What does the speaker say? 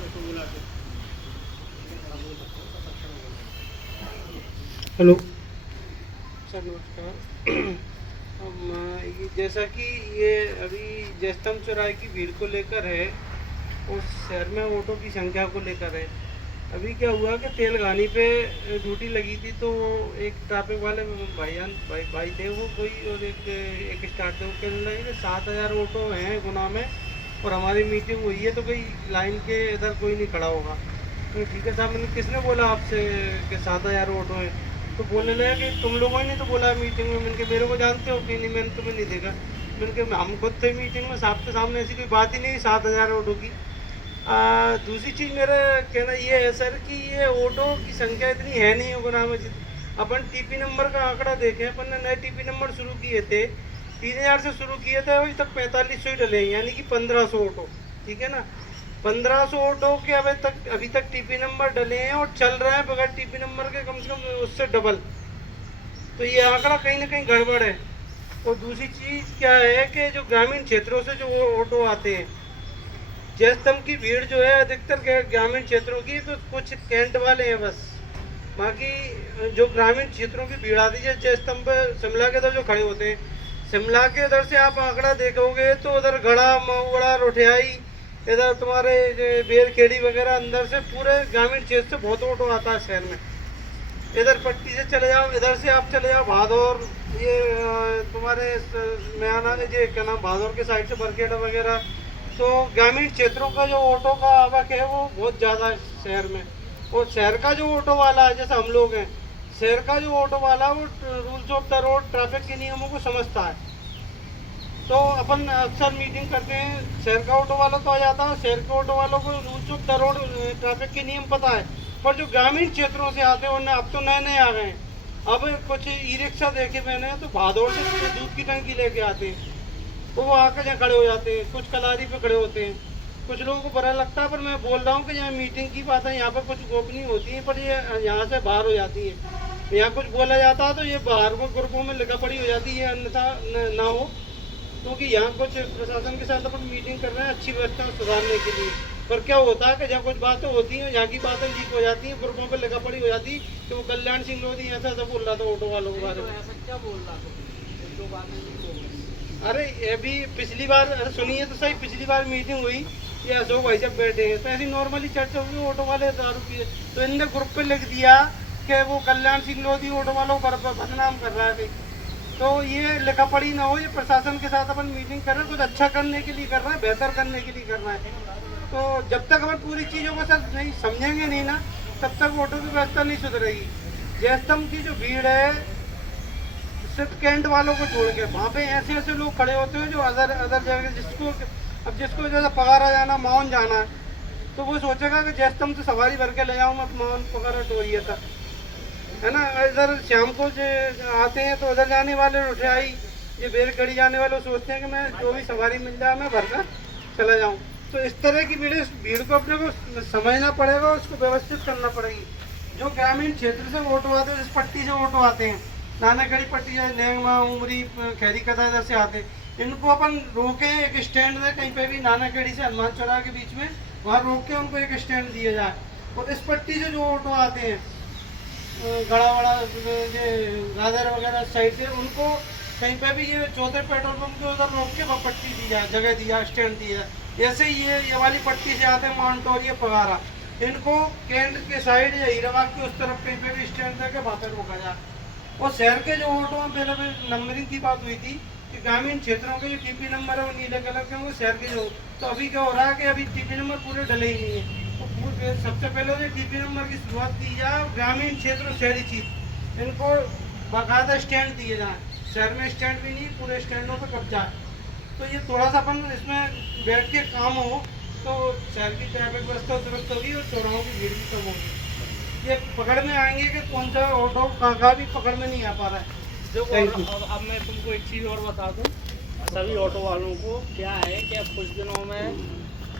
Hello sir, नमस्कार। जैसा कि ये अभी जयस्तंभ चौराहे की भीड़ को लेकर है और शहर में ऑटो की संख्या को लेकर है। अभी क्या हुआ कि तेलगानी पे ड्यूटी लगी थी, तो एक ट्रैफिक वाले भाई थे वो कोई, और एक स्टाफ थे, वो कहने लगे कि 7,000 ऑटो हैं गुना में और हमारी मीटिंग हुई है, तो कोई लाइन के इधर कोई नहीं खड़ा होगा। तो ठीक है साहब, मैंने किसने बोला आपसे कि 7,000 ऑटो हैं? तो बोलने लगा कि तुम लोगों ने तो बोला मीटिंग में। मैंने मेरे को जानते हो कि नहीं? मैंने तुम्हें नहीं देखा। मैंने हम खुद थे मीटिंग में, साहब के सामने ऐसी कोई बात ही नहीं 7,000 ऑटो की। दूसरी चीज़ मेरा कहना ये है सर कि ये ऑटो की संख्या इतनी है नहीं गुना मस्जिद। अपन टीपी नंबर का आंकड़ा देखें, अपन ने नए टीपी नंबर शुरू किए थे, 3,000 से शुरू किए थे, अभी तक 4500 ही डले, यानी कि 1500 ऑटो। ठीक है ना? 1500 ऑटो के अभी तक टीपी नंबर डले हैं और चल रहे हैं बगैर टीपी नंबर के कम से कम उससे डबल। तो ये आंकड़ा कहीं ना कहीं गड़बड़ है। और दूसरी चीज़ क्या है कि जो ग्रामीण क्षेत्रों से जो ऑटो आते हैं, जयस्तंभ की भीड़ जो है अधिकतर ग्रामीण क्षेत्रों की, तो कुछ कैंट वाले हैं बस। बाकी जो ग्रामीण क्षेत्रों की भीड़ आती है जयस्तंभ पर, शिमला के इधर जो खड़े होते हैं, शिमला के इधर से आप आंकड़ा देखोगे तो उधर गड़ा, मऊड़ा, रोठियाई, इधर तुम्हारे बेलखेड़ी वगैरह, अंदर से पूरे ग्रामीण क्षेत्र से बहुत ऑटो आता है शहर में। इधर पट्टी से चले जाओ, इधर से आप चले जाओ भादौर, ये तुम्हारे म्याना, ये क्या नाम, भादौर के साइड से बरखेड़ा वगैरह। तो ग्रामीण क्षेत्रों का जो ऑटो का आवक है वो बहुत ज़्यादा है शहर में। और शहर का जो ऑटो वाला है, जैसे हम लोग हैं, शहर का जो ऑटो वाला वो rules of the road, traffic के नियमों को समझता है। तो अपन अक्सर मीटिंग करते हैं, शहर का ऑटो वाला तो आ जाता है, शहर के ऑटो वालों को rules of the road, traffic के नियम पता है। पर जो ग्रामीण क्षेत्रों से आते हैं, उन्हें अब तो नए नए आ गए हैं। अब कुछ ई रिक्शा देखे मैंने, तो भादौर से दूध की टंकी लेके आते हैं, तो वो आकर यहाँ खड़े हो जाते हैं, कुछ कलारी पे खड़े होते हैं। कुछ लोगों को बुरा लगता है, पर मैं बोल रहा हूँ कि यहाँ मीटिंग की बात है, यहाँ पर कुछ गोपनीय होती है, पर ये यहाँ से बाहर हो जाती है। यहाँ कुछ बोला जाता है तो ये बाहर को ग्रुपों में लिखा पड़ी हो जाती है, अन्यथा ना हो। क्योंकि यहाँ कुछ प्रशासन के साथ अपन मीटिंग कर रहे हैं अच्छी व्यवस्था सुधारने के लिए। पर क्या होता है कि जहाँ कुछ बातें होती हैं, यहाँ की बातें लीक हो जाती हैं, ग्रुपों पे लिखा पड़ी हो जाती है कि वो कल्याण सिंह लोधी ऐसा ऐसा बोल रहा था ऑटो वालों के बारे में। ऐसा क्या बोल रहा था? अरे अभी पिछली बार, सुनिए तो सही, पिछली बार मीटिंग हुई, ये अशोक भाई जब बैठे हैं, तो ऐसी नॉर्मली चर्चा हुई ऑटो वाले दारू पिए, तो इनने ग्रुप पे लिख दिया कि वो कल्याण सिंह लोधी ऑटो वालों पर बदनाम कर रहा है। तो ये लिखा पड़ी ना हो, ये प्रशासन के साथ अपन मीटिंग कर रहे हैं, कुछ अच्छा करने के लिए कर रहे हैं, बेहतर करने के लिए कर रहे हैं। तो जब तक अपन पूरी चीज़ों को सर नहीं समझेंगे नहीं ना, तब तक ऑटो की व्यवस्था नहीं सुधरेगी। जयस्तंभ की जो भीड़ है, सिर्फ कैंट वालों को छोड़ के, वहाँ पे ऐसे ऐसे लोग खड़े होते हैं जो अदर अदर जगह, जिसको जैसा पगारा जाना, माउन जाना है, तो वो सोचेगा कि जयस्तंभ से सवारी भर के ले जाऊँ मैं माउन पगारा टोरिए तक, है ना। इधर शाम को जो आते हैं तो उधर जाने वाले रोठियाई, ये बेलखड़ी जाने वाले सोचते हैं कि मैं जो भी सवारी मिल जाए मैं भर कर चला जाऊँ। तो इस तरह की भीड़ को अपने को समझना पड़ेगा, उसको व्यवस्थित करना पड़ेगी। जो ग्रामीण क्षेत्र से ऑटो आते हैं, जिस पट्टी से ऑटो आते हैं, नानागढ़ी पट्टी है, लेंगमा, उमरी, खैरी कथा, इधर से आते हैं, इनको अपन रोके एक स्टैंड में कहीं पे भी, नानागढ़ी से हनुमान चौराहा के बीच में, वहाँ रोक के उनको एक स्टैंड दिया जाए। और इस पट्टी से जो ऑटो आते हैं, गड़ा वड़ा, गाजर वगैरह साइड से, उनको कहीं पे भी ये चौथे पेट्रोल पंप के उधर रोक के वहाँ पट्टी दी जाए, जगह दिया, स्टैंड दिया। जैसे ये वाली पट्टी से आते हैं माउंट और ये पगारा, इनको कैंट के साइड या हीराबाग की उस तरफ कहीं पे भी स्टैंड दे के वहाँ पर रोका जाए। और शहर के जो ऑटो में पहले नंबरिंग की बात हुई थी कि ग्रामीण क्षेत्रों के जो टीपी नंबर है वो नीले कलर के होंगे, शहर के जो, तो अभी क्या हो रहा है कि अभी टीपी नंबर पूरे डले ही नहीं है। तो सबसे पहले तो टीपी नंबर की शुरुआत की जाए, ग्रामीण क्षेत्र, शहरी चीज, इनको बाकायदा स्टैंड दिए जाए। शहर में स्टैंड भी नहीं, पूरे स्टैंडों पर कब्जा है। तो ये थोड़ा सा अपन इसमें बैठ के काम हो तो शहर की ट्रैफिक व्यवस्था दुरुस्त होगी और चौराहों की भीड़ भी कम होगी। ये पकड़ में आएंगे कि कौन सा ऑटो कहाँ भी पकड़ में नहीं आ पा रहा है। जो अब मैं तुमको एक चीज़ और बता दूं, सभी ऑटो वालों को क्या है कि अब कुछ दिनों में